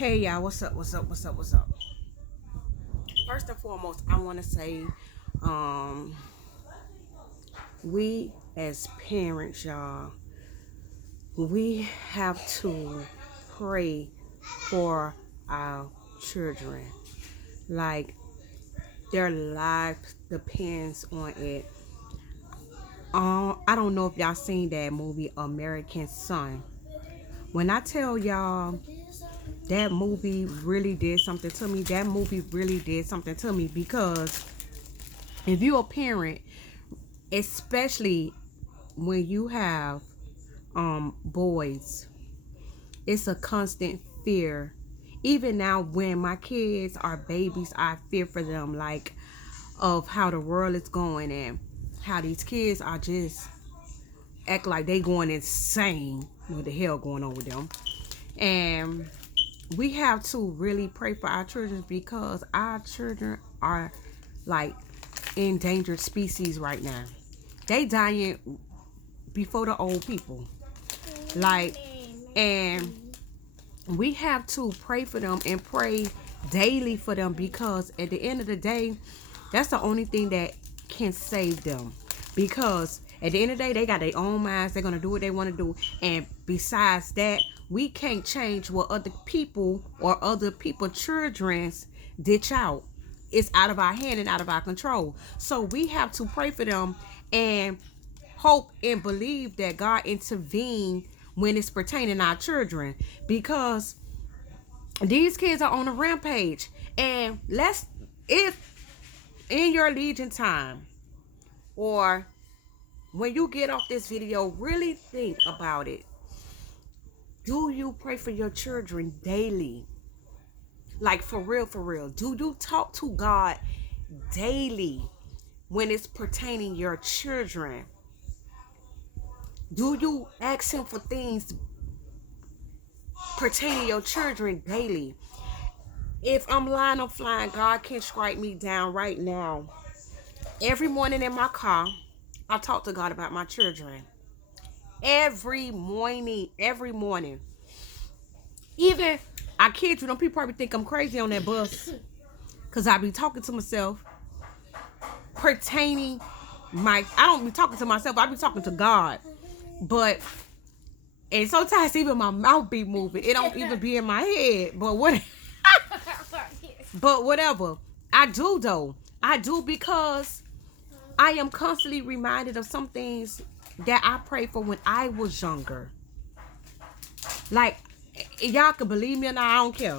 Hey y'all, what's up? What's up? What's up? What's up? First and foremost, I want to say, um, we as parents, y'all, we have to pray for our children. Like their life depends on it. I don't know if y'all seen that movie American Son. When I tell y'all that movie really did something to me, that movie really did something to me because if you're a parent, especially when you have boys, it's a constant fear. Even now when my kids are babies, I fear for them, like of how the world is going and how these kids are just act like they going insane. What the hell going on with them? And we have to really pray for our children because our children are like endangered species right now. They dying before the old people. Like, and we have to pray for them and pray daily for them because at the end of the day, that's the only thing that can save them. Because at the end of the day, they got their own minds. They're gonna do what they want to do. And besides that, we can't change what other people or other people children's ditch out. It's out of our hand and out of our control. So we have to pray for them and hope and believe that God intervene when it's pertaining to our children, because these kids are on a rampage. And let's, if in your legion time or when you get off this video, really think about it. Do you pray for your children daily? Like for real, for real. Do you talk to God daily when it's pertaining your children? Do you ask him for things pertaining your children daily? If I'm lying, I'm flying, God can strike me down right now. Every morning in my car, I talk to God about my children. Every morning, every morning. Even, I kid you, them people probably think I'm crazy on that bus. Because I be talking to myself pertaining I don't be talking to myself, I be talking to God. But, and sometimes even my mouth be moving. It don't even be in my head. But what? But whatever. I do though. I do because I am constantly reminded of some things that I prayed for when I was younger. Like, y'all can believe me or not, I don't care.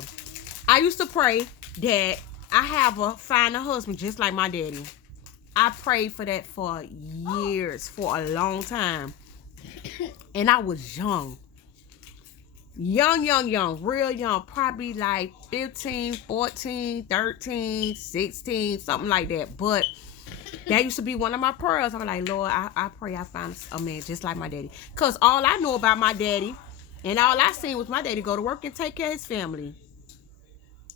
I used to pray that I have a finer husband just like my daddy. I prayed for that for years, for a long time. And I was young. Young, real young. Probably like 15, 14, 13, 16, something like that. But that used to be one of my prayers. I'm like, Lord, I pray I find a man just like my daddy. Because all I know about my daddy and all I seen was my daddy go to work and take care of his family.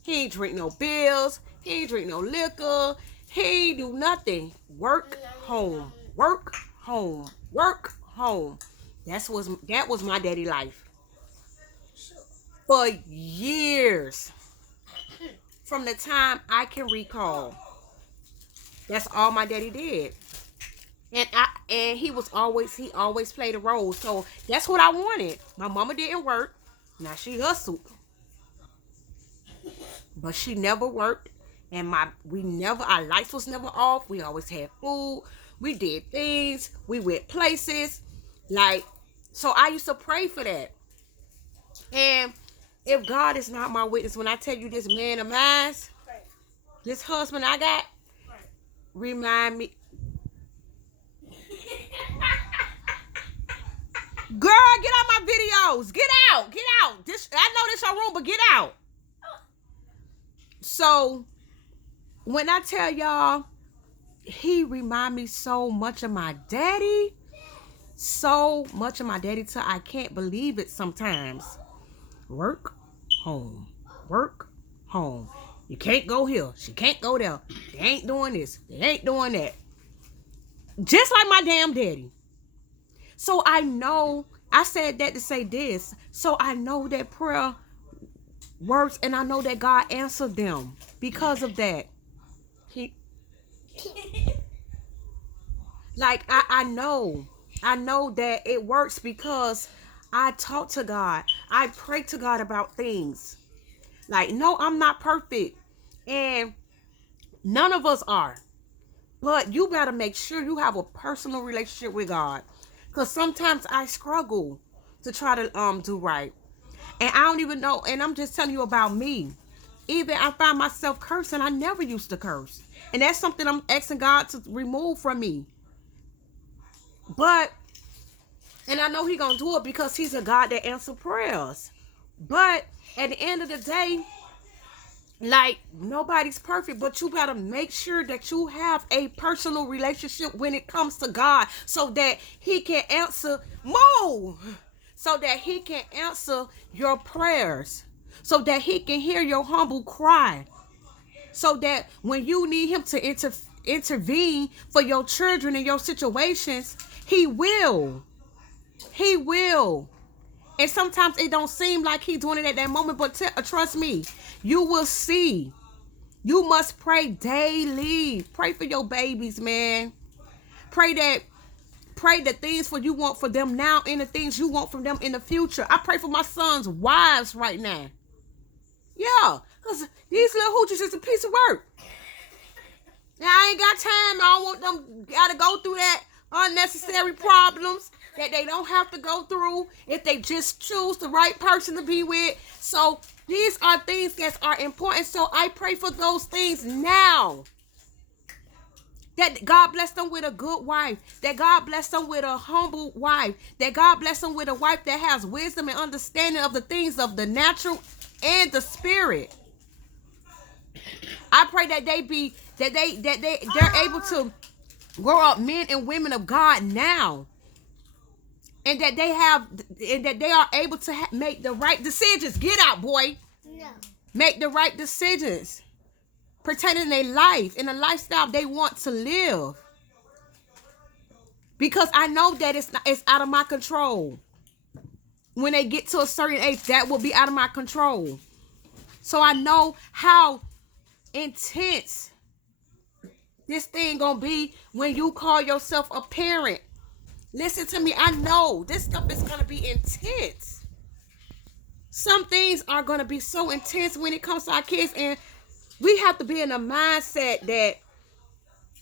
He ain't drink no bills. He ain't drink no liquor. He ain't do nothing. Work, home. Work, home. Work, home. That was my daddy life. For years. From the time I can recall. That's all my daddy did. And he always played a role. So that's what I wanted. My mama didn't work. Now she hustled. But she never worked. And our lights was never off. We always had food. We did things. We went places. Like, so I used to pray for that. And if God is not my witness, when I tell you this man of mine, this husband I got, remind me. Girl, get out my videos. Get out. Get out. I know this your room, but get out. So, when I tell y'all, he remind me so much of my daddy. So much of my daddy till I can't believe it sometimes. Work, home. Work, home. You can't go here. She can't go there. They ain't doing this. They ain't doing that. Just like my damn daddy. So I know, I said that to say this. So I know that prayer words, and I know that God answered them because of that. He, like I know that it works because I talk to God. I pray to God about things. Like, no, I'm not perfect, and none of us are. But you gotta make sure you have a personal relationship with God, cause sometimes I struggle to try to do right, and I don't even know. And I'm just telling you about me. Even I find myself cursing. I never used to curse, and that's something I'm asking God to remove from me. But and I know He gonna do it because He's a God that answers prayers. But at the end of the day, like, nobody's perfect, but you gotta make sure that you have a personal relationship when it comes to God, so that He can answer more, so that He can answer your prayers, so that He can hear your humble cry, so that when you need Him to intervene for your children and your situations, He will. He will. And sometimes it don't seem like He's doing it at that moment, but trust me, you will see. You must pray daily. Pray for your babies, man. Pray the things for you want for them now and the things you want from them in the future. I pray for my son's wives right now. Yeah, because these little hoochies is a piece of work. Now, I ain't got time. I don't want them gotta go through that unnecessary problems that they don't have to go through if they just choose the right person to be with. So these are things that are important. So I pray for those things now. That God bless them with a good wife. That God bless them with a humble wife. That God bless them with a wife that has wisdom and understanding of the things of the natural and the spirit. I pray that they're able to grow up men and women of God now, and that they are able to make the right decisions. Get out, boy. No. Make the right decisions pertaining to their life and the lifestyle they want to live. Because I know that it's out of my control. When they get to a certain age, that will be out of my control. So I know how intense this thing gonna be when you call yourself a parent. Listen to me. I know this stuff is gonna be intense. Some things are gonna be so intense when it comes to our kids, and we have to be in a mindset that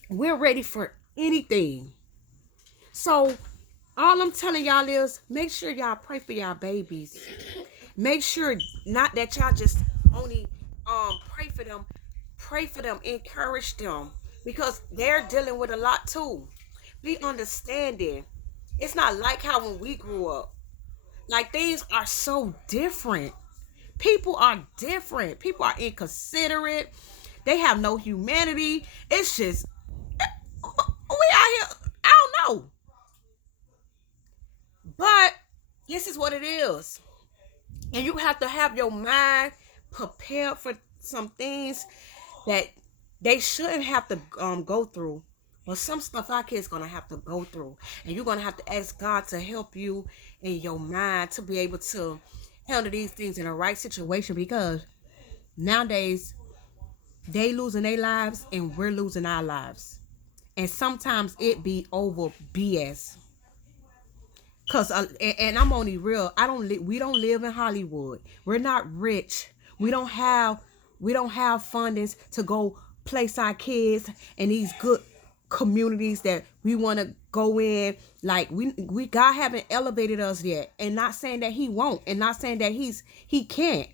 we're ready for anything. So all I'm telling y'all is make sure y'all pray for y'all babies. Make sure not that y'all just only pray for them, encourage them, because they're dealing with a lot too. Be understanding. It's not like how when we grew up. Like, things are so different. People are different. People are inconsiderate. They have no humanity. It's just, we out here, I don't know. But this is what it is. And you have to have your mind prepared for some things that they shouldn't have to go through. But some stuff our kids gonna have to go through. And you're gonna have to ask God to help you in your mind to be able to handle these things in the right situation, because nowadays they losing their lives and we're losing our lives. And sometimes it be over BS. Cause and I'm only real. We don't live in Hollywood. We're not rich. We don't have fundings to go place our kids in these good communities that we want to go in. Like, we God haven't elevated us yet. And not saying that He won't, and not saying that He can't.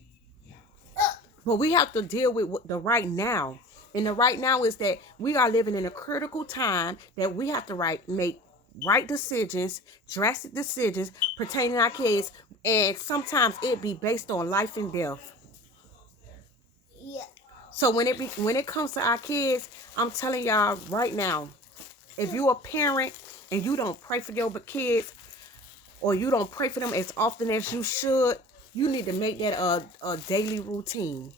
But we have to deal with the right now. And the right now is that we are living in a critical time that we have to make right decisions, drastic decisions pertaining to our kids, and sometimes it be based on life and death. Yeah. So when it comes to our kids, I'm telling y'all right now, if you're a parent and you don't pray for your kids, or you don't pray for them as often as you should, you need to make that a daily routine.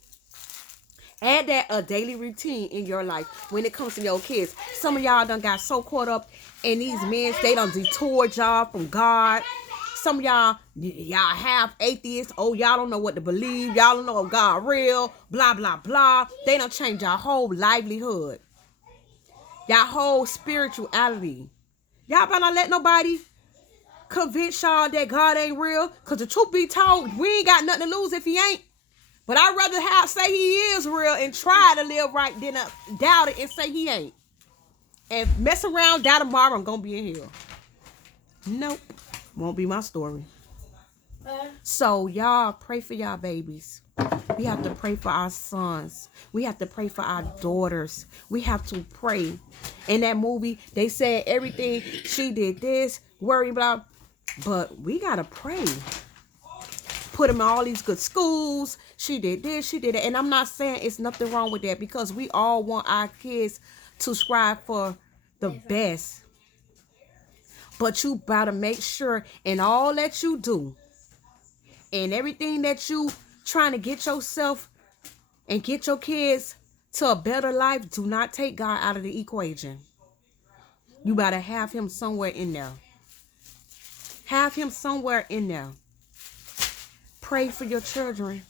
Add that a daily routine in your life when it comes to your kids. Some of y'all done got so caught up in these men, they done detoured y'all from God. some of y'all half atheists. Oh, y'all don't know what to believe. Y'all don't know if God real. Blah, blah, blah. They done change your whole livelihood. Y'all whole spirituality. Y'all better not let nobody convince y'all that God ain't real. Because the truth be told, we ain't got nothing to lose if he ain't. But I'd rather say he is real and try to live right than doubt it and say he ain't. And mess around, doubt tomorrow, I'm going to be in hell. Nope. Won't be my story. So y'all pray for y'all babies. We have to pray for our sons. We have to pray for our daughters. We have to pray. In that movie, they said everything. She did this, worry, blah. But we got to pray. Put them in all these good schools. She did this, she did that. And I'm not saying it's nothing wrong with that, because we all want our kids to strive for the best. But you better make sure in all that you do and everything that you trying to get yourself and get your kids to a better life, do not take God out of the equation. You better have him somewhere in there. Have him somewhere in there. Pray for your children.